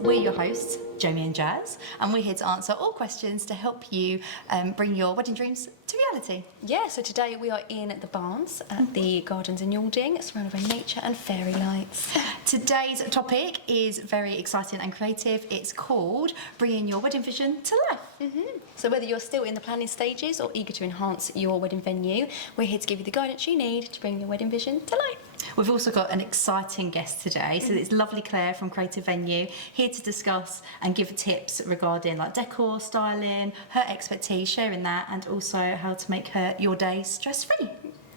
we're your hosts, Jamie and Jazz, and we're here to answer all questions to help you bring your wedding dreams to reality. Yeah, so today we are in the Barns at the Gardens in Yalding, surrounded by nature and fairy lights. Today's topic is very exciting and creative. It's called Bringing Your Wedding Vision to Life. So whether you're still in the planning stages or eager to enhance your wedding venue, we're here to give you the guidance you need to bring your wedding vision to life. We've also got an exciting guest today. So it's lovely Claire from Creative Venue, here to discuss and give tips regarding like decor, styling, her expertise, sharing that, and also how to make your day stress-free.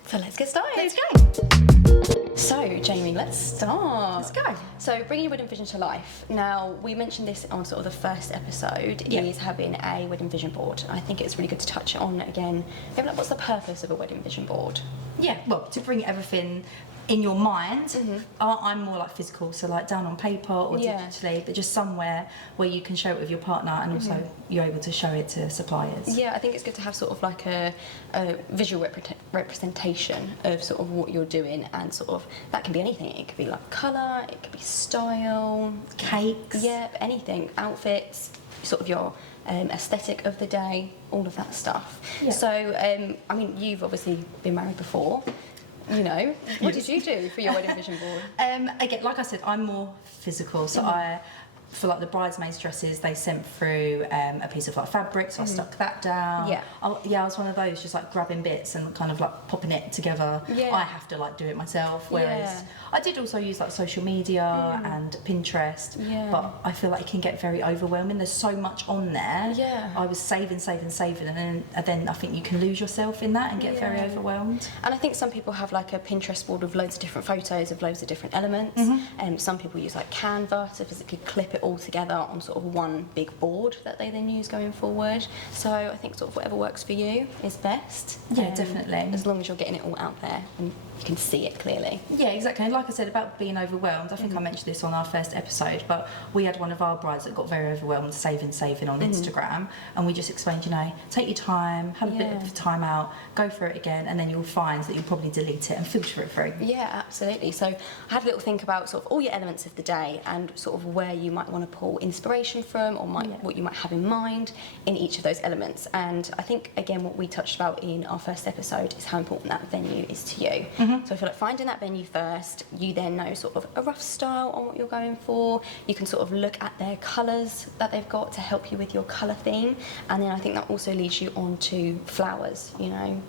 So let's get started. Let's go. So, Jamie, let's start. Let's go. So, bringing your wedding vision to life. Now, we mentioned this on sort of the first episode, is having a wedding vision board. I think it's really good to touch on again. Maybe like, what's the purpose of a wedding vision board? Yeah, well, to bring everything in your mind. I'm more like physical, so like down on paper or digitally, but just somewhere where you can show it with your partner and also you're able to show it to suppliers. Yeah, I think it's good to have sort of like a visual representation of sort of what you're doing, and sort of that can be anything. It could be like colour, it could be style, cakes, anything, outfits, sort of your aesthetic of the day, all of that stuff. So I mean, you've obviously been married before. You know, what did you do for your wedding vision board? Again, like I said, I'm more physical, so for like the bridesmaids' dresses, they sent through a piece of like fabric, so I stuck that down. I was one of those, just like grabbing bits and kind of like popping it together. I have to like do it myself, whereas I did also use like social media and Pinterest, but I feel like it can get very overwhelming. There's so much on there. I was saving, and then I think you can lose yourself in that and get very overwhelmed. And I think some people have like a Pinterest board with loads of different photos of loads of different elements. Some people use like Canva to physically clip it all together on sort of one big board that they then use going forward. So I think sort of whatever works for you is best. Yeah, definitely. As long as you're getting it all out there and you can see it clearly. Yeah, exactly. And like I said about being overwhelmed, I think I mentioned this on our first episode, but we had one of our brides that got very overwhelmed saving on Instagram, and we just explained, you know, take your time, have a bit of time out, go for it again, and then you'll find that you'll probably delete it and filter it through. Yeah, absolutely. So I had a little think about sort of all your elements of the day and sort of where you might want to pull inspiration from, or what you might have in mind in each of those elements. And I think, again, what we touched about in our first episode is how important that venue is to you. So I feel like finding that venue first, you then know sort of a rough style on what you're going for. You can sort of look at their colours that they've got to help you with your colour theme. And then I think that also leads you on to flowers, you know.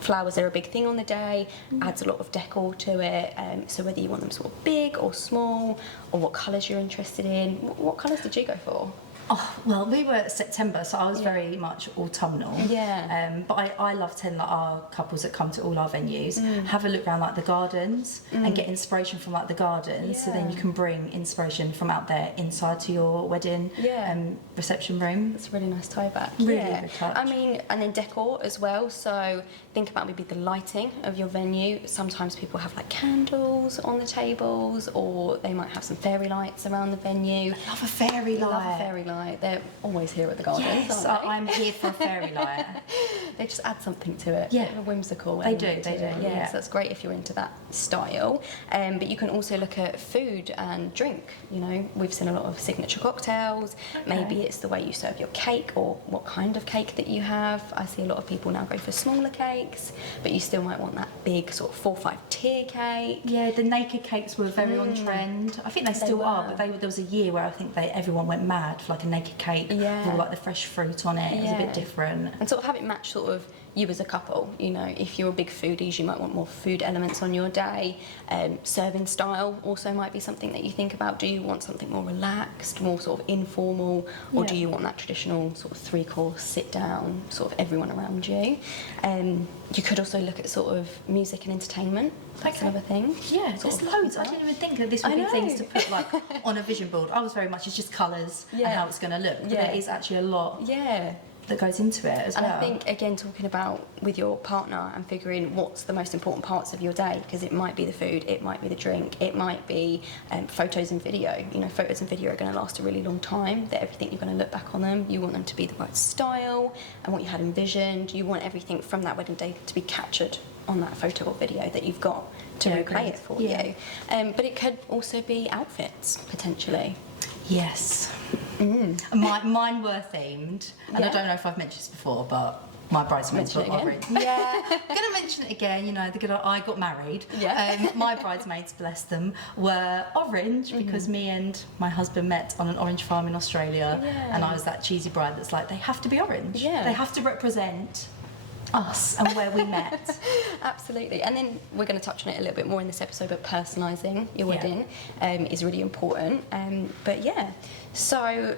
Flowers are a big thing on the day, adds a lot of decor to it, so whether you want them sort of big or small, or what colours you're interested in. What colours did you go for? Oh, well, we were September, so I was very much autumnal. But I love telling like our couples that come to all our venues, have a look around like the gardens and get inspiration from like the gardens, so then you can bring inspiration from out there inside to your wedding reception room. It's a really nice tie back. Really good touch. I mean, and then decor as well, so think about maybe the lighting of your venue. Sometimes people have like candles on the tables, or they might have some fairy lights around the venue. I love a fairy light. Love a fairy light. They're always here at the Gardens, yes, aren't they? I'm here for a fairy light. They just add something to it. Yeah. A whimsical. They do. Yeah, so that's great if you're into that style. But you can also look at food and drink. You know, we've seen a lot of signature cocktails. Maybe it's the way you serve your cake, or what kind of cake that you have. I see a lot of people now go for smaller cakes, but you still might want that big sort of 4 or 5 tier cake. Yeah, the naked cakes were very on trend. I think they still are, but there was a year where I think everyone went mad for like a naked cake with all like the fresh fruit on it. It was a bit different. And sort of have it match sort of you as a couple. You know, if you're big foodies, you might want more food elements on your day. Serving style also might be something that you think about. Do you want something more relaxed, more sort of informal, or do you want that traditional sort of 3-course sit down, sort of everyone around you? You could also look at sort of music and entertainment. That's another thing. Yeah, there's loads. I didn't even think that this would be things to put like on a vision board. I was very much, it's just colours and how it's going to look. But there is actually a lot that goes into it as well. And I think, again, talking about with your partner and figuring what's the most important parts of your day, because it might be the food, it might be the drink, it might be photos and video. You know, photos and video are going to last a really long time. That everything you're going to look back on them, you want them to be the right style and what you had envisioned. You want everything from that wedding day to be captured on that photo or video that you've got to replay it for you. But it could also be outfits, potentially. Yes. Mine were themed, and I don't know if I've mentioned this before, but my bridesmaids were orange. Yeah, I'm gonna mention it again. You know, I got married. Yeah. My bridesmaids, bless them, were orange because me and my husband met on an orange farm in Australia, and I was that cheesy bride that's like, they have to be orange. Yeah. They have to represent us and where we met. Absolutely. And then we're going to touch on it a little bit more in this episode, but personalising your wedding is really important. But yeah, so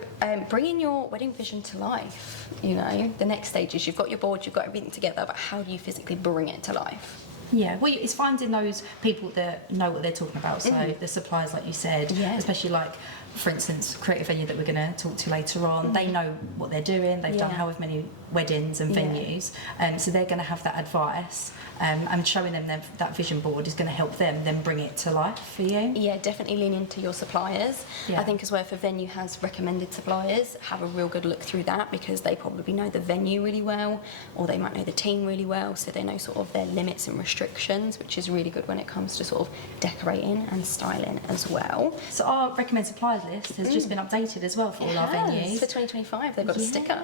bringing your wedding vision to life, you know, the next stage is you've got your board, you've got everything together, but how do you physically bring it to life? Yeah, well, it's finding those people that know what they're talking about. So the suppliers, like you said, especially like, for instance, creative venue that we're going to talk to later on, they know what they're doing. They've done however many weddings and venues, so they're going to have that advice. And showing them that vision board is going to help them then bring it to life for you. Yeah, definitely lean into your suppliers. I think as well, if a venue has recommended suppliers, have a real good look through that, because they probably know the venue really well, or they might know the team really well, so they know sort of their limits and restrictions, which is really good when it comes to sort of decorating and styling as well. So our recommend suppliers list has just been updated as well for all our venues. For 2025, they've got a sticker.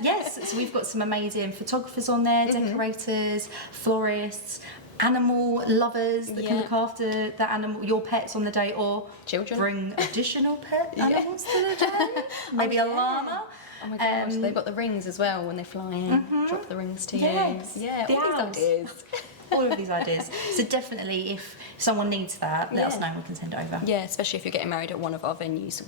Yes, so we've got some amazing photographers on there, decorators, florists, animal lovers that can look after the animal, your pets on the day, or children. Bring additional pet animals to the day. Maybe a llama. Oh my gosh, they've got the rings as well when they fly in. Drop the rings to you. Yeah, all these ideas. All of these ideas. So definitely, if someone needs that, let us know and we can send it over. Yeah, especially if you're getting married at one of our venues,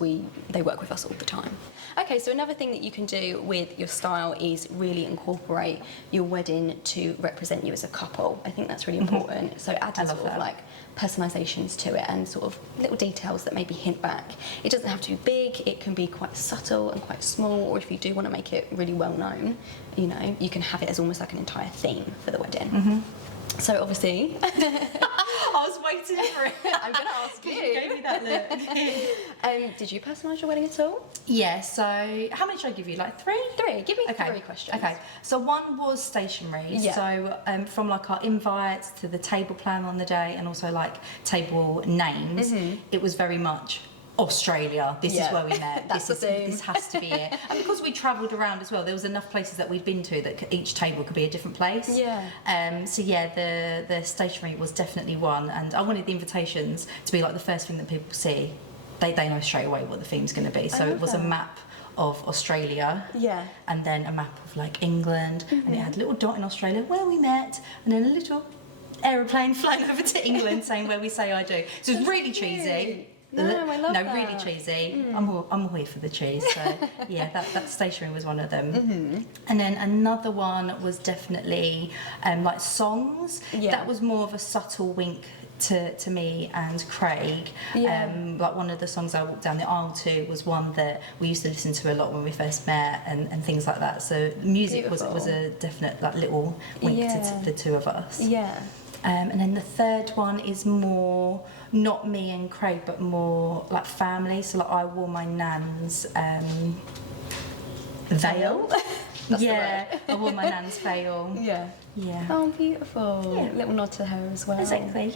they work with us all the time. Okay, so another thing that you can do with your style is really incorporate your wedding to represent you as a couple. I think that's really important. So add sort of like personalizations to it and sort of little details that maybe hint back. It doesn't have to be big, it can be quite subtle and quite small, or if you do want to make it really well known, you know, you can have it as almost like an entire theme for the wedding. So obviously, I was waiting for it. I'm going to ask you. You gave me that look. Did you personalise your wedding at all? Yeah, so how many should I give you? Like three? Three. Give me 3 questions. Okay, so one was stationery. So from like our invites to the table plan on the day, and also like table names, it was very much Australia. This is where we met. This has to be it. And because we travelled around as well, there was enough places that we'd been to that each table could be a different place. So yeah, the stationery was definitely one, and I wanted the invitations to be like the first thing that people see. They know straight away what the theme's going to be. So it was a map of Australia, and then a map of like England, and it had a little dot in Australia where we met, and then a little aeroplane flying over to England saying where we say I do. So it was really cheesy. No, I love that. Really cheesy. I'm all here for the cheese. So yeah, that stationery was one of them. And then another one was definitely like songs. That was more of a subtle wink to me and Craig. Like one of the songs I walked down the aisle to was one that we used to listen to a lot when we first met, and things like that. So music was a definite like little wink to the two of us. And then the third one is more not me and Craig, but more like family. So like I wore my nan's veil. I wore my nan's veil. Oh, beautiful. Little nod to her as well. Exactly.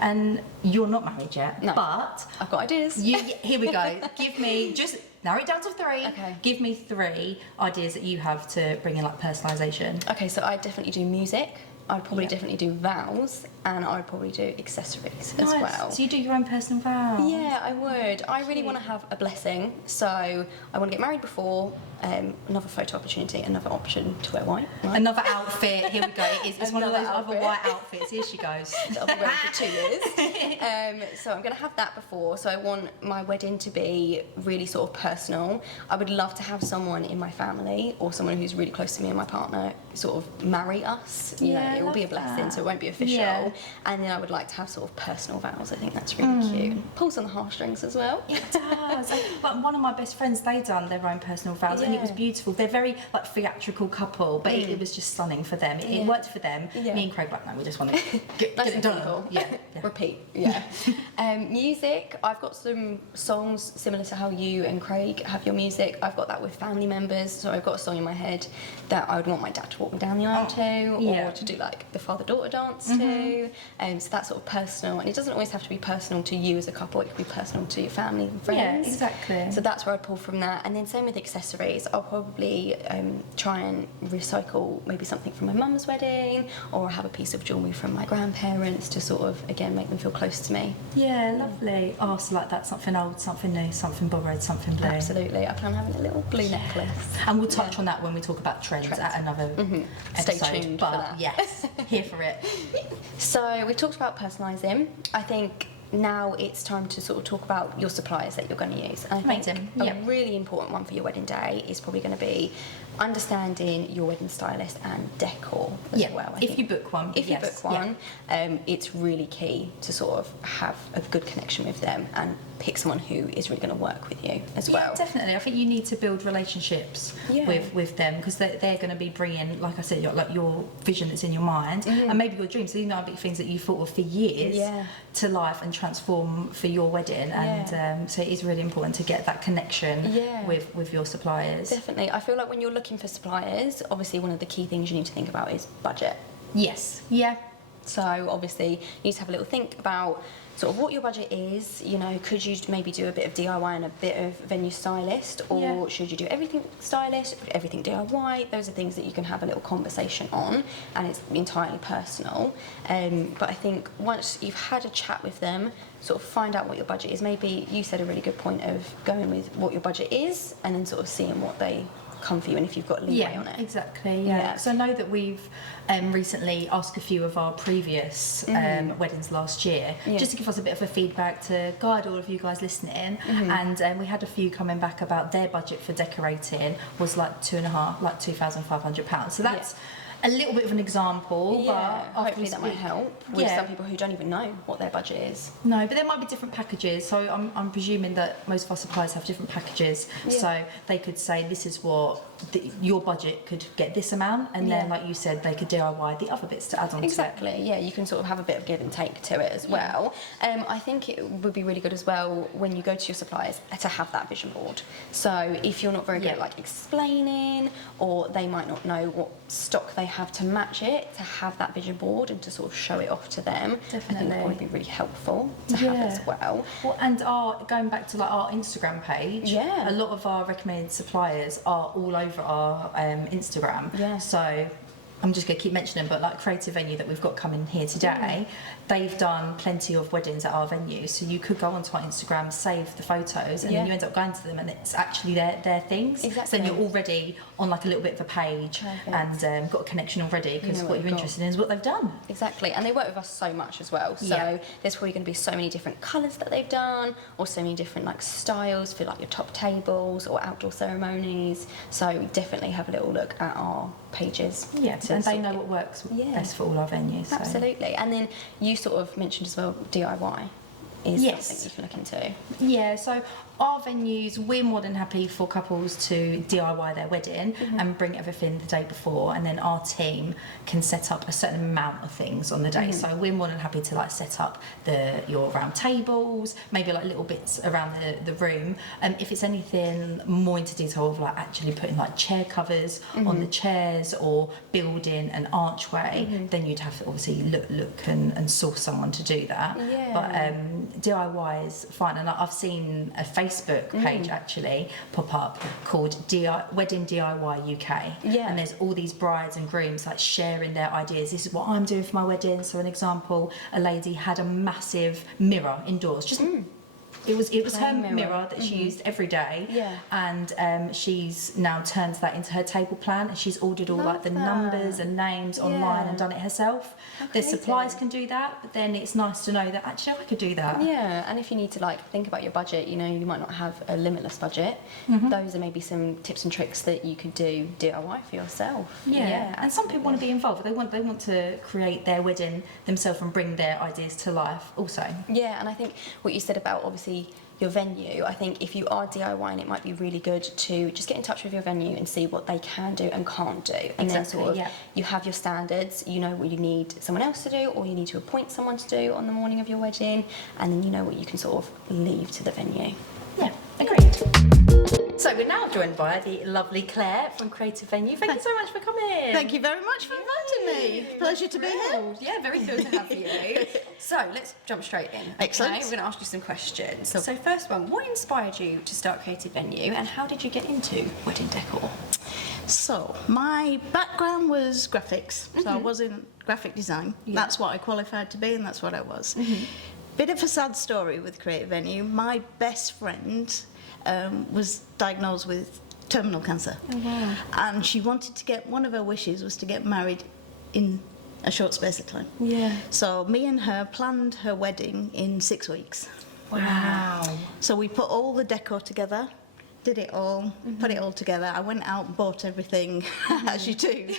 And you're not married yet, but I've got ideas. Here we go. Give me, just narrow it down to 3. Give me 3 ideas that you have to bring in like personalisation. Okay, so I definitely do music. I'd probably definitely do vows, and I'd probably do accessories as well. So you do your own personal vows? Yeah, I would. I really want to have a blessing, so I want to get married before. Another photo opportunity, another option to wear white. Right? Another outfit. Here we go. It's one of those other white outfits. Here she goes. That I'll be wearing for 2 years. So I'm going to have that before. So I want my wedding to be really sort of personal. I would love to have someone in my family or someone who's really close to me and my partner sort of marry us. You know, it will be a blessing, so it won't be official. And then I would like to have sort of personal vows. I think that's really cute. Pulls on the heartstrings as well. It does. But one of my best friends, they done their own personal vows. and it was beautiful. They're very like theatrical couple, but it was just stunning for them. It worked for them. Me and Craig were like, no, we just want to get it done. Yeah. Repeat. Yeah. Music, I've got some songs similar to how you and Craig have your music. I've got that with family members, so I've got a song in my head that I would want my dad to walk me down the aisle to, or to do like the father-daughter dance to. So that's sort of personal, and it doesn't always have to be personal to you as a couple, it could be personal to your family and friends. Yeah, exactly. So that's where I pull from that. And then same with accessories, I'll probably try and recycle maybe something from my mum's wedding, or have a piece of jewellery from my grandparents to sort of, again, make them feel close to me. Yeah, lovely. Oh, so like that, something old, something new, something borrowed, something blue. Absolutely. I plan on having a little blue necklace. And we'll touch on that when we talk about trends. At another episode. Stay tuned for that. Yes, here for it. So we've talked about personalising. I think now it's time to sort of talk about your suppliers that you're going to use. And I think a really important one for your wedding day is probably going to be understanding your wedding stylist and decor as well. If you book one. If you book one, it's really key to sort of have a good connection with them and pick someone who is really going to work with you as well. Yeah, definitely. I think you need to build relationships with them, because they're going to be bringing, like I said, your vision that's in your mind and maybe your dreams. So, might be things that you thought of for years to life and transform for your wedding. And so it is really important to get that connection with your suppliers. Definitely. I feel like when you're looking for suppliers, obviously one of the key things you need to think about is budget. Yes. Yeah. So obviously you need to have a little think about sort of what your budget is. You know, could you maybe do a bit of DIY and a bit of venue stylist, or should you do everything stylist, everything DIY? Those are things that you can have a little conversation on, and it's entirely personal. But I think once you've had a chat with them, sort of find out what your budget is. Maybe you said a really good point of going with what your budget is and then sort of seeing what they come for you and if you've got leeway on it. Exactly. So I know that we've recently asked a few of our previous weddings last year just to give us a bit of a feedback to guide all of you guys listening, and we had a few coming back about their budget for decorating was like £2,500. So that's a little bit of an example, but hopefully that might help with some people who don't even know what their budget is. No, but there might be different packages, so I'm presuming that most of our suppliers have different packages, so they could say this is what your budget could get this amount, and then like you said, they could DIY the other bits to add on exactly to it. Yeah, you can sort of have a bit of give and take to it as well. I think it would be really good as well when you go to your suppliers to have that vision board. So if you're not very good at like explaining, or they might not know what stock they have to match it, to have that vision board and to sort of show it off to them, I think that would be really helpful to have as well. And going back to like our Instagram page, a lot of our recommended suppliers are all over our Instagram. So I'm just going to keep mentioning them, but like Creative Venue that we've got coming here today, they've done plenty of weddings at our venue, so you could go onto our Instagram, save the photos, and then you end up going to them and it's actually their things. So then you're already on like a little bit of a page and got a connection already, because what you're interested in is what they've done. Exactly, and they work with us so much as well, so there's probably going to be so many different colours that they've done, or so many different like styles for like your top tables or outdoor ceremonies, so definitely have a little look at our pages. And they know what works best for all our venues. So. Absolutely. And then you sort of mentioned as well DIY is something you can look into. Yeah, so our venues, we're more than happy for couples to DIY their wedding and bring everything the day before, and then our team can set up a certain amount of things on the day. So we're more than happy to like set up your round tables, maybe like little bits around the room. If it's anything more into detail of like actually putting like chair covers on the chairs or building an archway, then you'd have to obviously look and source someone to do that. But DIY is fine, and I've seen a Facebook page actually pop up called Wedding DIY UK, and there's all these brides and grooms like sharing their ideas. This is what I'm doing for my wedding. So an example, a lady had a massive mirror indoors, just it was her mirror that she used every day, and she's now turned that into her table plan, and she's ordered all like the numbers and names online and done it herself. The suppliers can do that, but then it's nice to know that actually I could do that. And if you need to like think about your budget, you know, you might not have a limitless budget, those are maybe some tips and tricks that you could do DIY for yourself. And some people want to be involved, they want to create their wedding themselves and bring their ideas to life also. And I think what you said about obviously your venue, I think if you are DIYing, it might be really good to just get in touch with your venue and see what they can do and can't do. And then sort of, you have your standards, you know what you need someone else to do, or you need to appoint someone to do on the morning of your wedding, and then you know what you can sort of leave to the venue. Yeah, agreed. So we're now joined by the lovely Claire from Creative Venue. Thank you so much for coming. Thank you very much for inviting me. Pleasure to be here. Yeah, very thrilled to have you. So let's jump straight in. Excellent. Okay, we're going to ask you some questions. Cool. So first one, what inspired you to start Creative Venue, and how did you get into wedding decor? So, my background was graphics. So I was in graphic design. That's what I qualified to be, and that's what I was. Bit of a sad story with Creative Venue. My best friend was diagnosed with terminal cancer. Oh, wow. And she wanted to get, one of her wishes was to get married in a short space of time. Yeah. So me and her planned her wedding in 6 weeks. Wow. So we put all the decor together, did it all, put it all together. I went out and bought everything, as you do.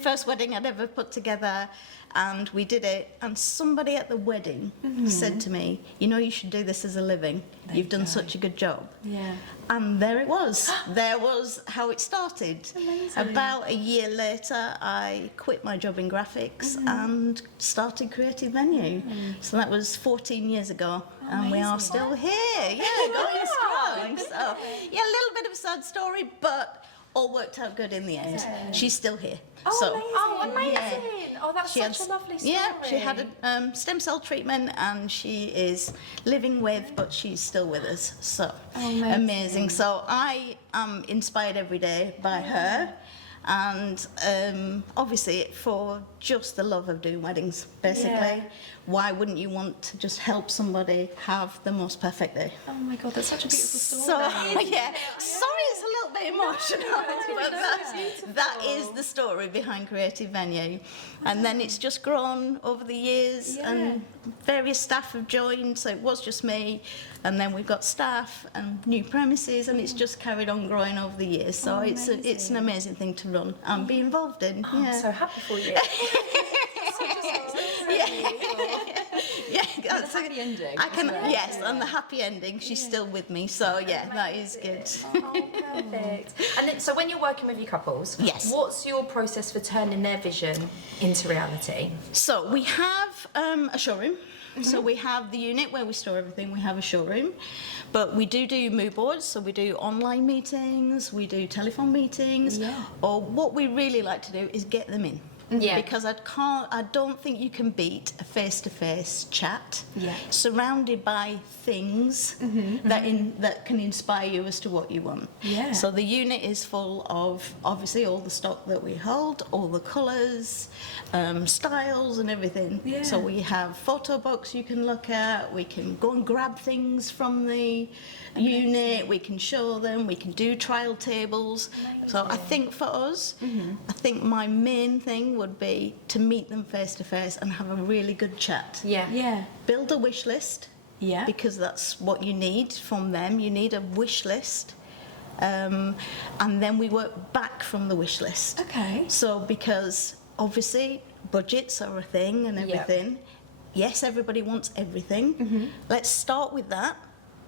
First wedding I'd ever put together, and we did it. And somebody at the wedding said to me, you know, you should do this as a living. You've done such a good job. Yeah. And there it was. There was how it started. Amazing. About a year later, I quit my job in graphics and started Creative Venue. So that was 14 years ago, and we are still here. Yeah, going strong. So, yeah, a little bit of a sad story, but all worked out good in the end. She's still here. Oh, amazing. Yeah. Oh, that's She such had, a lovely story. Yeah, she had a stem cell treatment, and she is living with, but she's still with us. So amazing. So I am inspired every day by her, and obviously for just the love of doing weddings, basically. Yeah. Why wouldn't you want to just help somebody have the most perfect day? Oh my God, that's such a beautiful story. So, yeah, sorry it's a little bit emotional, but that is the story behind Creative Venue. And then it's just grown over the years, and various staff have joined, so it was just me, and then we've got staff and new premises, and it's just carried on growing over the years. So it's an amazing thing to run and be involved in. I'm so happy for you. Yeah, That's a happy ending. Yes, and the happy ending. She's still with me, so yeah, that is good. Oh, perfect. And then, so when you're working with your couples, Yes. what's your process for turning their vision into reality? So we have a showroom. So we have the unit where we store everything. We have a showroom, but we do mood boards. So we do online meetings, we do telephone meetings, or what we really like to do is get them in. Yeah. Because I don't think you can beat a face-to-face chat surrounded by things that can inspire you as to what you want. Yeah. So the unit is full of obviously all the stock that we hold, all the colours, styles and everything. Yeah. So we have photo books you can look at, we can go and grab things from the unit, we can show them, we can do trial tables. So I think for us, I think my main thing would be to meet them face to face and have a really good chat. Yeah. Build a wish list. Yeah. Because that's what you need from them. You need a wish list. And then we work back from the wish list. Okay. So because obviously budgets are a thing and everything. Yes, everybody wants everything. Let's start with that.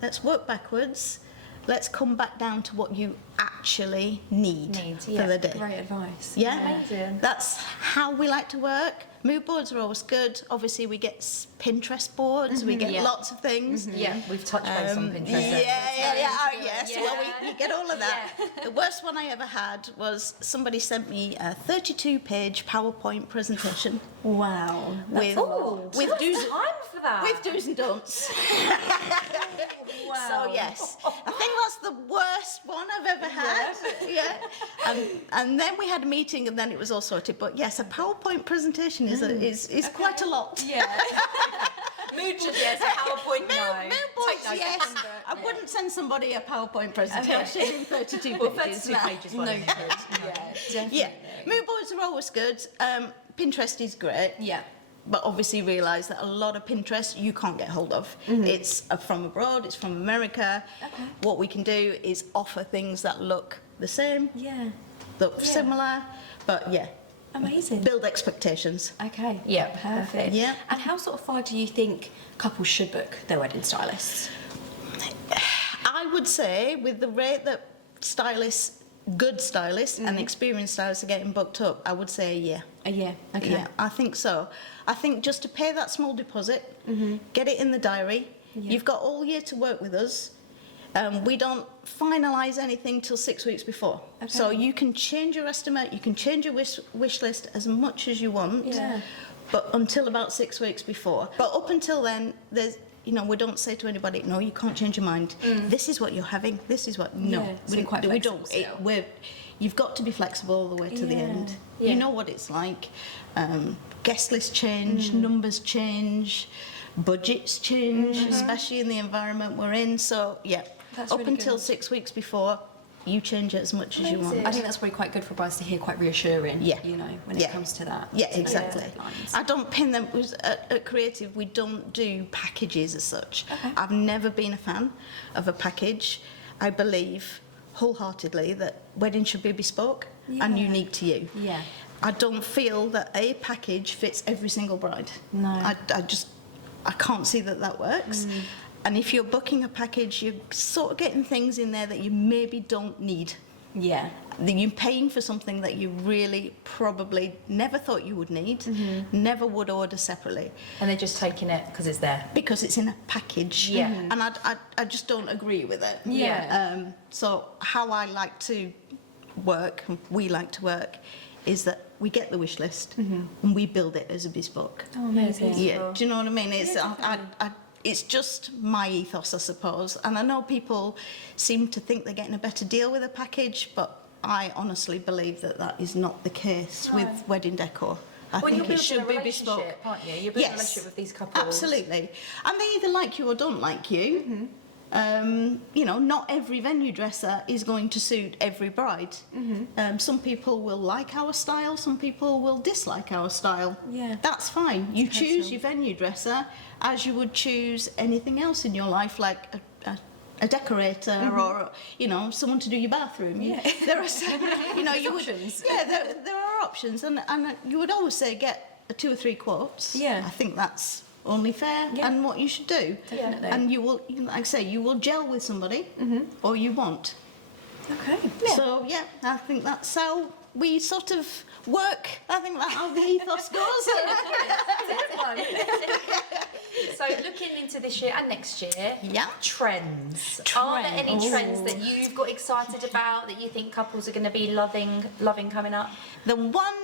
Let's work backwards. Let's come back down to what you actually need for the day. Great advice. Yeah, Amazing. that's how we like to work. Mood boards are always good. Obviously, we get Pinterest boards. We get lots of things. Yeah, we've touched base on Pinterest. Yes. Well, we get all of that. The worst one I ever had was somebody sent me a 32-page PowerPoint presentation. Wow. With do's time for that. with do's and don'ts. So yes, I think that's the worst one I've ever had. Yeah. And then we had a meeting, and then it was all sorted. But yes, a PowerPoint presentation is quite a lot. Yeah. Mood boards, yes. PowerPoint, no. Mood boards, yes. I wouldn't send somebody a PowerPoint presentation in 32 Well, pages. 32 pages. No. Yeah, definitely. Yeah, mood boards are always good. Pinterest is great. Yeah. But obviously realise that a lot of Pinterest you can't get hold of. It's from abroad, it's from America. Okay. What we can do is offer things that look the same, Yeah. look similar, but yeah, Amazing. build expectations. Okay. Yeah. Perfect. Yeah. And how sort of far do you think couples should book their wedding stylists? I would say with the rate that good stylists and experienced stylists are getting booked up, I would say a year. A year, okay. Yeah, I think so. I think just to pay that small deposit, get it in the diary. Yeah. You've got all year to work with us. We don't finalise anything till 6 weeks before. Okay. So you can change your estimate, you can change your wish list as much as you want, Yeah. but until about 6 weeks before. But up until then, we don't say to anybody, no, you can't change your mind. This is what you're having. This is what. No, Yeah, so you're quite we don't. flexible still. You've got to be flexible all the way to the end. Yeah. You know what it's like. Guest lists change, numbers change, budgets change, especially in the environment we're in. So yeah, That's up really until good. 6 weeks before, you change it as much as you want. I think that's probably quite good for brides to hear, quite reassuring, Yeah. when it comes to that. Yeah, to know exactly. the deadlines. I don't pin them. At Creative, we don't do packages as such. Okay. I've never been a fan of a package. I believe wholeheartedly that weddings should be bespoke and Yeah. unique to you. Yeah. I don't feel that a package fits every single bride. No. I can't see that works. And if you're booking a package, you're sort of getting things in there that you maybe don't need. Yeah. That you're paying for something that you really probably never thought you would need, never would order separately, And they're just taking it because it's there. because it's in a package. Yeah. And I just don't agree with it. Yeah. So how I like to work, we like to work, is that we get the wish list and we build it as a bespoke. Oh, amazing. Yeah, do you know what I mean? It's just my ethos, I suppose. And I know people seem to think they're getting a better deal with a package, but I honestly believe that is not the case with wedding decor. I Well, you're think it building should a be bespoke. relationship, aren't you? You're building a relationship with these couples. Absolutely. And they either like you or don't like you. Not every venue dresser is going to suit every bride. Some people will like our style, some people will dislike our style. Yeah. That's fine. You choose your venue dresser as you would choose anything else in your life, like a decorator or someone to do your bathroom. There are options. There are options, and you would always say get 2 or 3 quotes. Yeah. I think that's only fair and what you should do. Definitely. And you will, like I say, you will gel with somebody or you won't. Okay. So yeah, I think that's how we sort of work. I think that's how the ethos goes. So looking into this year and next year, Yeah. trends. Are there any trends that you've got excited about that you think couples are going to be loving coming up? The one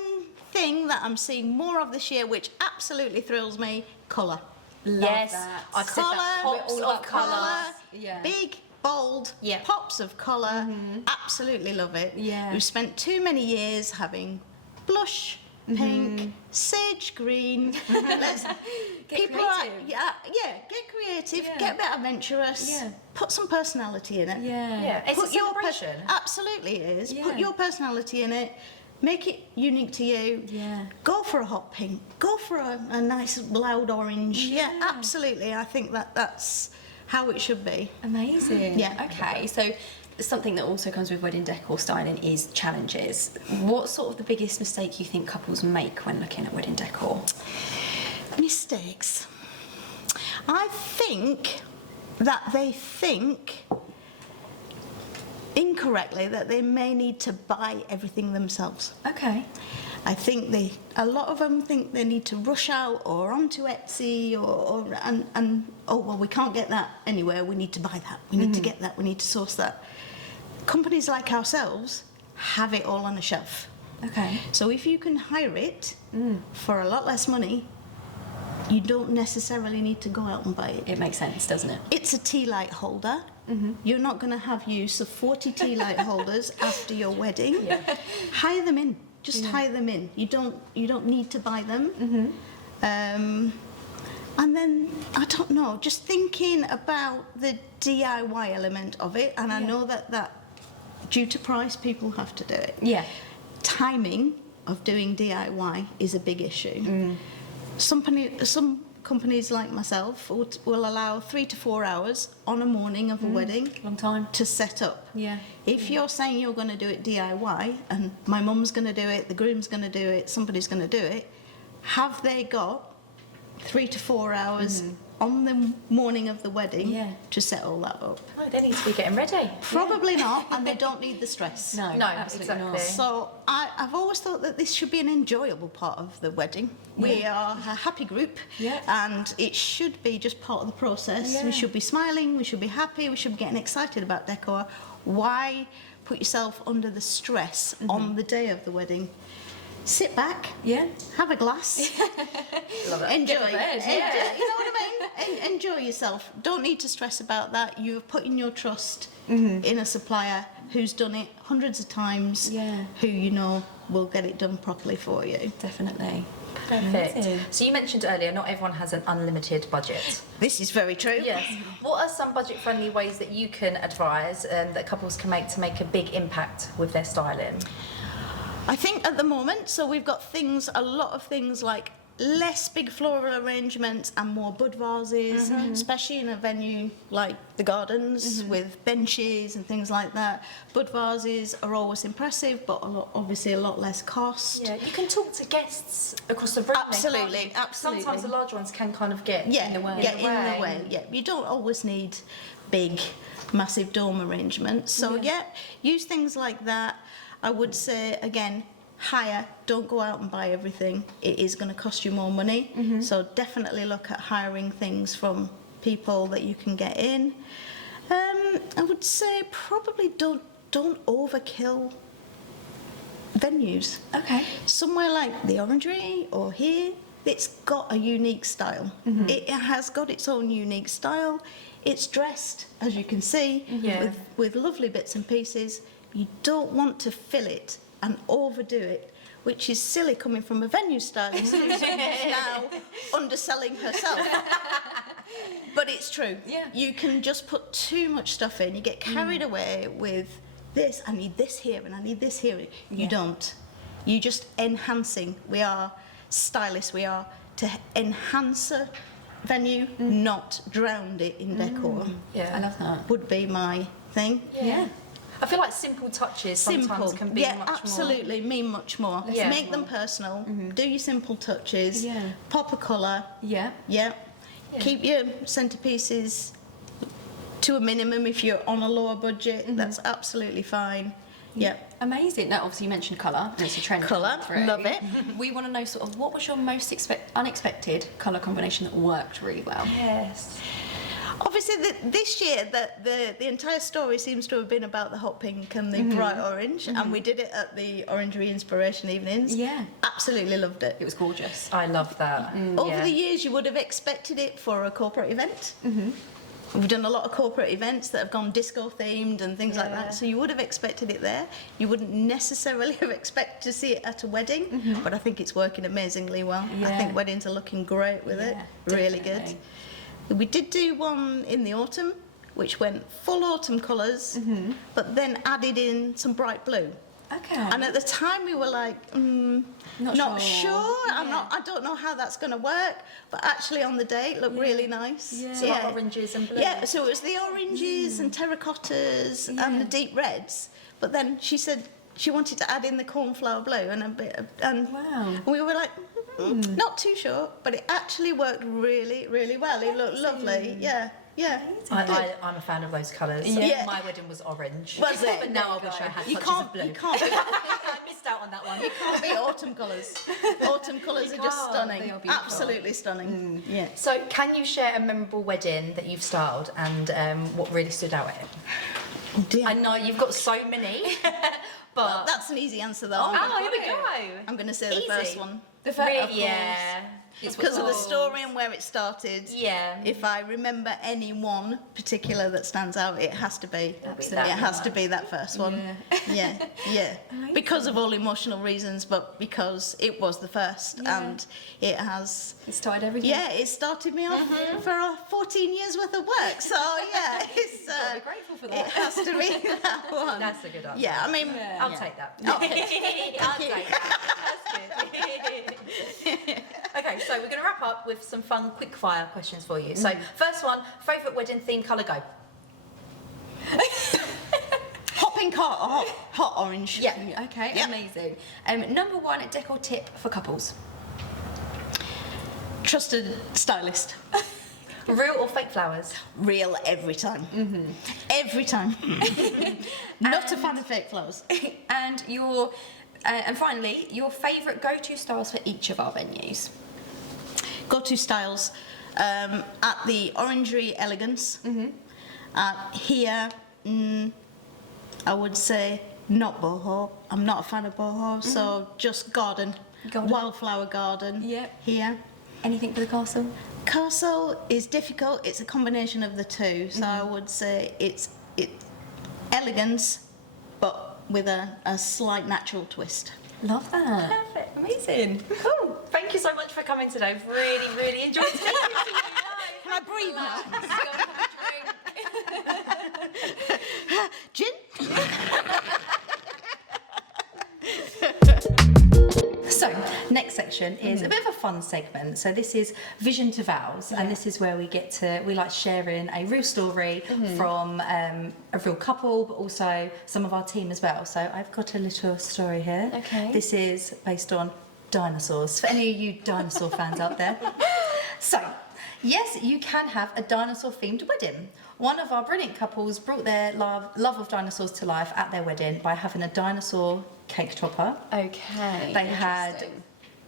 thing that I'm seeing more of this year, which absolutely thrills me, colour. Yes, that. I've said that. Colour, Pops all of about colour. colours. Yeah. Big, bold, Yeah. pops of colour. Absolutely love it. Yeah. We've spent too many years having blush, pink, sage green. Get People are, creative. get creative, Yeah. get a bit adventurous, Yeah. put some personality in it. Yeah, it's a Put your celebration. Absolutely it is. Put Yeah. your personality in it. Make it unique to you. Yeah. Go for a hot pink. Go for a nice loud orange. Yeah, absolutely. I think that's how it should be. Amazing. Yeah. Okay, so something that also comes with wedding decor styling is challenges. What's sort of the biggest mistake you think couples make when looking at wedding decor? Mistakes. I think that they think incorrectly that they may need to buy everything themselves. Okay. I think a lot of them think they need to rush out or onto Etsy and we can't get that anywhere, we need to buy that, we need to get that, we need to source that. Companies like ourselves have it all on a shelf. Okay. So if you can hire it for a lot less money, you don't necessarily need to go out and buy it. It makes sense, doesn't it? It's a tea light holder. You're not going to have use of 40 tea light holders after your wedding. Hire them in. Just hire them in. You don't need to buy them. And then I don't know. Just thinking about the DIY element of it, and I know that due to price, people have to do it. Yeah. Timing of doing DIY is a big issue. Some companies like myself will allow 3 to 4 hours on a morning of a wedding Long time. to set up. Yeah. If you're saying you're going to do it DIY and my mum's going to do it, the groom's going to do it, somebody's going to do it, have they got 3 to 4 hours on the morning of the wedding Yeah. to set all that up. No, they need to be getting ready. Probably not, and they don't need the stress. No, No, absolutely exactly. not. So I've always thought that this should be an enjoyable part of the wedding. We are a happy group, Yeah. and it should be just part of the process. Yeah. We should be smiling, we should be happy, we should be getting excited about decor. Why put yourself under the stress on the day of the wedding? Sit back, Yeah. have a glass, Love it. enjoy. bed, Enjoy, you know what I mean? Enjoy yourself. Don't need to stress about that. You're putting your trust in a supplier who's done it hundreds of times, Yeah. who you know will get it done properly for you. Definitely. Perfect. Amazing. So you mentioned earlier, not everyone has an unlimited budget. This is very true. Yes. What are some budget-friendly ways that you can advise that couples can make to make a big impact with their styling? I think at the moment, so we've got a lot of things like less big floral arrangements and more bud vases, especially in a venue like the gardens with benches and things like that. Bud vases are always impressive, but obviously a lot less cost. Yeah, you can talk to guests across the room. then, can't Absolutely, you? absolutely. Sometimes the large ones can kind of get Yeah, in the way. get in the way. Yeah, you don't always need big, massive dome arrangements. So yeah, use things like that. I would say again, hire. Don't go out and buy everything. It is going to cost you more money. So definitely look at hiring things from people that you can get in. I would say probably don't overkill venues. Okay. Somewhere like the Orangery or here, it's got a unique style. It has got its own unique style. It's dressed, as you can see, Yeah. with lovely bits and pieces. You don't want to fill it and overdo it, which is silly coming from a venue stylist who's now underselling herself. But it's true. Yeah. You can just put too much stuff in. You get carried away with this, I need this here and I need this here. You Yeah. don't. You're just enhancing. We are stylists. We are to enhance a venue, not drown it in decor. Yeah. I love that. Would be my thing. Yeah. I feel like simple touches sometimes Simple, can be yeah, much absolutely, mean much more. Yeah. Make them personal. Do your simple touches. Yeah. Pop a colour. Yeah. Yeah. Keep your centerpieces to a minimum if you're on a lower budget. That's absolutely fine. Yeah. Amazing. Now, obviously, you mentioned colour, and it's a trend. Colour, through. love it. We want to know sort of what was your most unexpected colour combination that worked really well? more. Yes. Obviously, this year, the entire story seems to have been about the hot pink and the bright orange, and we did it at the Orangery Inspiration Evenings. Yeah. Absolutely loved it. It was gorgeous. I love that. Over Yeah. the years, you would have expected it for a corporate event. We've done a lot of corporate events that have gone disco themed and things like Yeah. that, so you would have expected it there. You wouldn't necessarily have expected to see it at a wedding, but I think it's working amazingly well. I Yeah. think weddings are looking great with it, Yeah, really definitely. good. We did do one in the autumn, which went full autumn colours, but then added in some bright blue. Okay. And at the time we were like, not sure. Yeah. I don't know how that's going to work. But actually on the day it looked really nice. Yeah. So like oranges and blues. Yeah, so it was the oranges and terracottas and the deep reds. But then she said she wanted to add in the cornflower blue and a bit of, and Wow. we were like, not too sure, but it actually worked really, really well. It looked lovely. Yeah, yeah. it did. I'm a fan of those colours. Yeah. My wedding was orange. Was it? But now I wish I had You touches can't, of blue. you can't be, I missed out on that one. can't be autumn colours. Autumn colours are just can't. stunning. They are beautiful. Absolutely stunning. Yeah. So, can you share a memorable wedding that you've styled and what really stood out at it? Oh dear. I know you've got so many, but That's an easy answer though. oh, here we go. I'm going to say the Easy. first one. The fact, Really, yeah. Because of the story and where it started. Yeah. If I remember any one particular that stands out, it has to be. Absolutely. It has to be that first one. Yeah, yeah. Because of all emotional reasons, but because it was the first and it has. It started everything. Yeah, it started me off for 14 years worth of work. So yeah, it's. Gotta be grateful for It that. has to be that one. That's a good answer. Yeah, I mean. I'll yeah. take that. Okay. I'll take that. That's good. Okay, so we're going to wrap up with some fun quick fire questions for you. So, first one, favourite wedding theme colour, go. Hot pink, hot orange. Yeah. Okay, Yep. amazing. Number one decor tip for couples. Trusted stylist. Real or fake flowers? Real every time. Every time. Not a fan of fake flowers. And and finally, your favourite go-to styles for each of our venues. Go-to styles at the Orangery Elegance. Here, I would say not boho. I'm not a fan of boho, so just garden. Wildflower garden. Yep. Here. Anything for the castle? Castle is difficult. It's a combination of the two, so I would say it's elegance, but with a slight natural twist. Love that. Perfect, amazing. Cool. Thank you so much for coming today. I've really, really enjoyed speaking to you. Can I breathe now? Gin? So, next section is a bit of a fun segment. So this is Vision to Vows, and this is where we like sharing a real story from a real couple, but also some of our team as well. So I've got a little story here. Okay. This is based on dinosaurs, for any of you dinosaur fans out there. So, yes, you can have a dinosaur-themed wedding. One of our brilliant couples brought their love of dinosaurs to life at their wedding by having a dinosaur cake topper. Okay. They had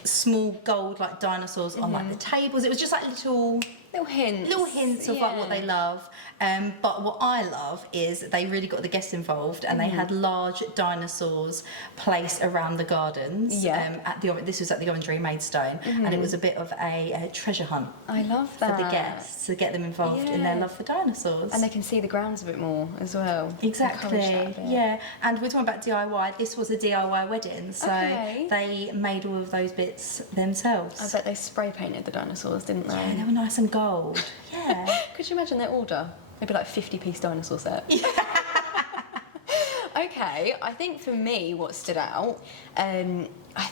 small gold like dinosaurs on like the tables. It was just like little hints of like what they love. But what I love is they really got the guests involved, and they had large dinosaurs placed around the gardens. This was at the Orangery Maidstone, and it was a bit of a treasure hunt. I love that. For the guests, to get them involved in their love for dinosaurs. And they can see the grounds a bit more as well. Exactly, Encourage that a bit. yeah. And we're talking about DIY. This was a DIY wedding, so they made all of those bits themselves. I bet they spray painted the dinosaurs, didn't they? Yeah, they were nice and gold. Yeah. Could you imagine their order? Maybe like 50-piece dinosaur set. Yeah. Okay, I think for me, what stood out, I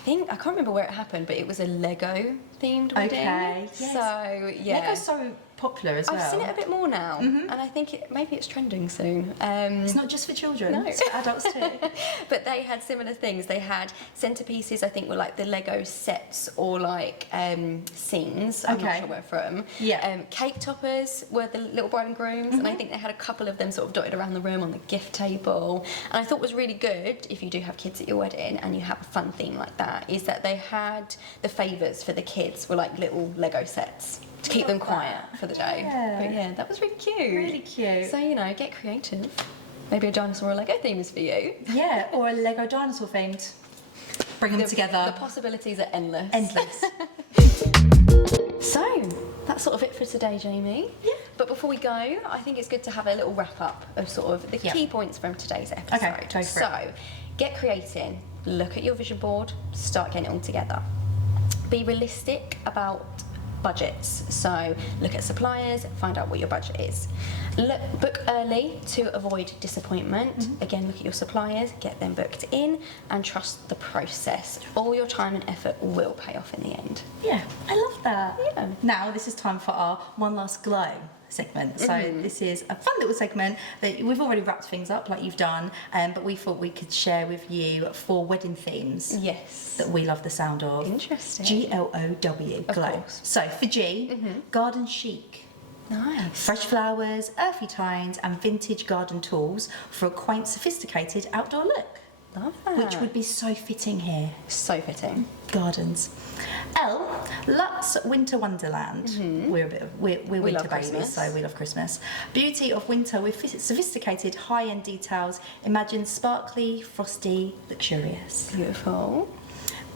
can't remember where it happened, but it was a Lego themed wedding. Okay. Yes. So yeah. Lego's so popular as well. I've seen it a bit more now, and I think maybe it's trending soon. It's not just for children, No. it's for adults too. But they had similar things. They had centerpieces, I think, were like the Lego sets or like scenes. I'm not sure where from. Yeah. Cake toppers were the little bride and grooms, and I think they had a couple of them sort of dotted around the room on the gift table. And I thought was really good, if you do have kids at your wedding and you have a fun theme like that, is that they had the favours for the kids were like little Lego sets to keep them quiet for the day. Yeah. But yeah, that was really cute. Really cute. So, get creative. Maybe a dinosaur or Lego theme is for you. Yeah, or a Lego dinosaur themed. Bring them together. The possibilities are endless. Endless. So, that's sort of it for today, Jamie. Yeah. But before we go, I think it's good to have a little wrap up of sort of the key points from today's episode. Okay, go for it. So, get creating, look at your vision board, start getting it all together. Be realistic about budgets. So look at suppliers, find out what your budget is. Book early to avoid disappointment. Again, look at your suppliers, get them booked in, and trust the process. All your time and effort will pay off in the end. Yeah, I love that. Yeah. Now this is time for our One Last Glow segment. So this is a fun little segment that we've already wrapped things up like you've done, but we thought we could share with you 4 wedding themes. Yes. That we love the sound of. Interesting. GLOW, Of glow. course. So for G, garden chic. Nice. Fresh flowers, earthy tones, and vintage garden tools for a quaint, sophisticated outdoor look. Love that. Which would be so fitting here. So fitting. Gardens. L, Luxe Winter Wonderland. We're winter love babies, Christmas. so we love Christmas. Beauty of winter with sophisticated high-end details. Imagine sparkly, frosty, luxurious. Beautiful.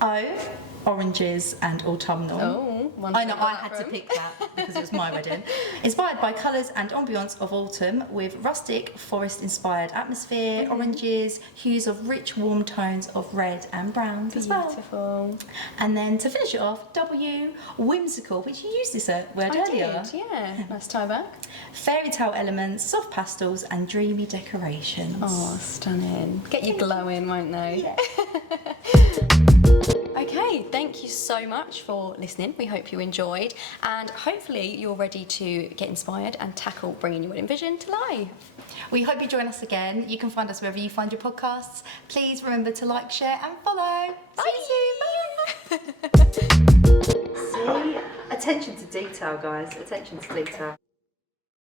O, oranges and autumnal. Oh, I know, I had to pick that because it was my wedding. Inspired by colours and ambience of autumn with rustic, forest-inspired atmosphere, oranges, hues of rich, warm tones of red and browns as well. Beautiful. And then to finish it off, W, whimsical, which you used this word earlier. Did, yeah. Nice tie back. Fairy tale elements, soft pastels, and dreamy decorations. Oh, stunning. Get you glowing, won't they? Yeah. Okay, thank you so much for listening. We hope you enjoyed, and hopefully you're ready to get inspired and tackle bringing your wedding vision to life. We hope you join us again. You can find us wherever you find your podcasts. Please remember to like, share, and follow. Bye. See you soon. Bye. See, Attention to detail, guys. Attention to detail.